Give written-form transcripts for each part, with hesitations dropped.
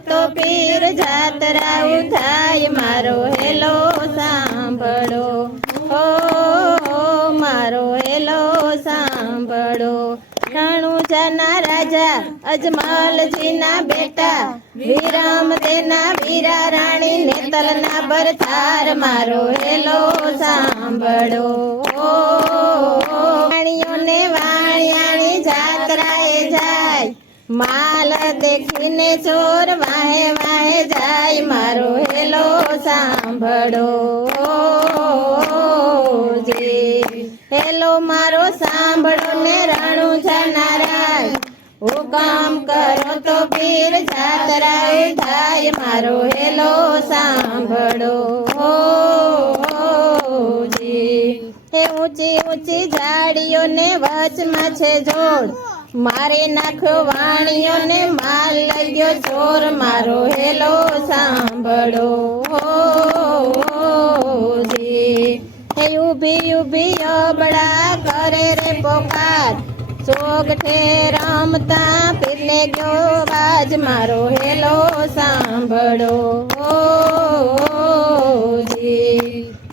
તો પીર જાતરાયું થાય મારો હેલો સાંભળો ઓ મારો હેલો સાંભળો રણુજાના રાજા અજમલજીના બેટા વિરમ તેના વીરા રાણી નેતલના બરથાર મારો હેલો સાંભળો ઓ વાણિયોને વાણિયાણી જાત્રાએ જાય માલ દેખીને ચોર વાહે વાહે જાય મારો હેલો સાંભળો હેલો મારો સાંભળો ને રણુજાના રાય હુકમ કરો તો પીર જાતરાએ થાય મારો હેલો સાંભળો હે ઊંચી ઊંચી ઝાડીઓને વચમાં છે જોડ મારે નાખ્યો વાણીઓને માલ લઈ ગયો ચોર મારો હેલો સાંભળો હે ઊભી ઊભી અબળા કરે રે પોકાર ચોગઠે રમતા પીરને ગયો વાજ મારો હેલો સાંભળો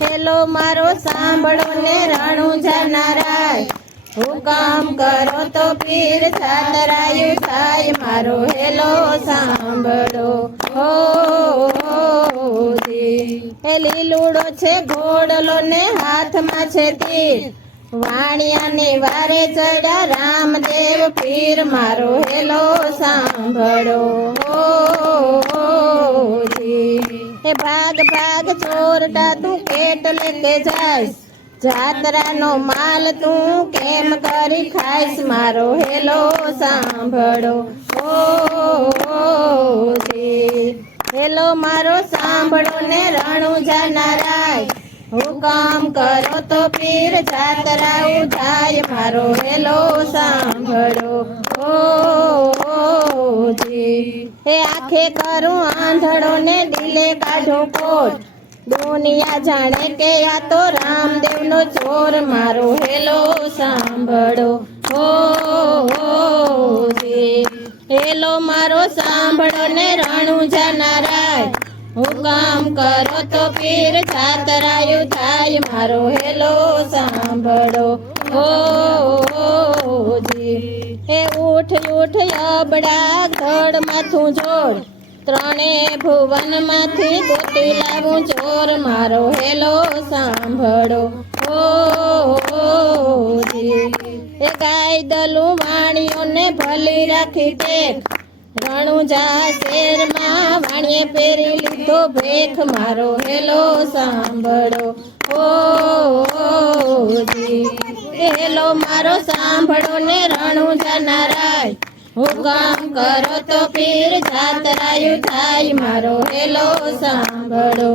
હેલો મારો સાંભળો ને રણુજાના રાય હુકમ કરો તો પીર જાતરાયું થાય મારો હેલો સાંભળો હે લીલુડો છે ઘોડલો ને હાથમાં છે તીર વાણિયાને વારે ચડ્યા રામદેવ પીર મારો હેલો સાંભળો હે ભાગ ભાગ ચોરટા તું કેટલે કે જાઈશ જાતરાનો માલ તું કેમ કરી ખાઈશ મારો હેલો સાંભળો હેલો મારો સાંભળો ને રણુજાના રાય હુકમ કરો તો પીર જાતરાયું થાય મારો હેલો સાંભળો હે આંખે કરું આંધળો ને દિલે કાઢું કોટ દુનિયા જાણે કે આ તો રામદેવનો ચોર મારો હેલો સાંભળો હેલો મારો સાંભળો ને રણુજાના રાય હુકમ કરો તો પીર જાતરાયું થાય મારો હેલો સાંભળો હે ઉઠ ઉઠ અબડા ધડ માથું જોડ ત્રણે ભુવનમાંથી ગોતી લાવું ચોર મારો હેલો સાંભળો એ ગાય દલું વાણીઓને ભલી રાખી ટેક રણુજા શેરમાં વાણીએ પહેરી લીધો ભેખ મારો હેલો સાંભળો હેલો મારો સાંભળો ને રણુજાના રાય હુકમ કરો તો પીર જાતરાયું થાય મારો હેલો સાંભળો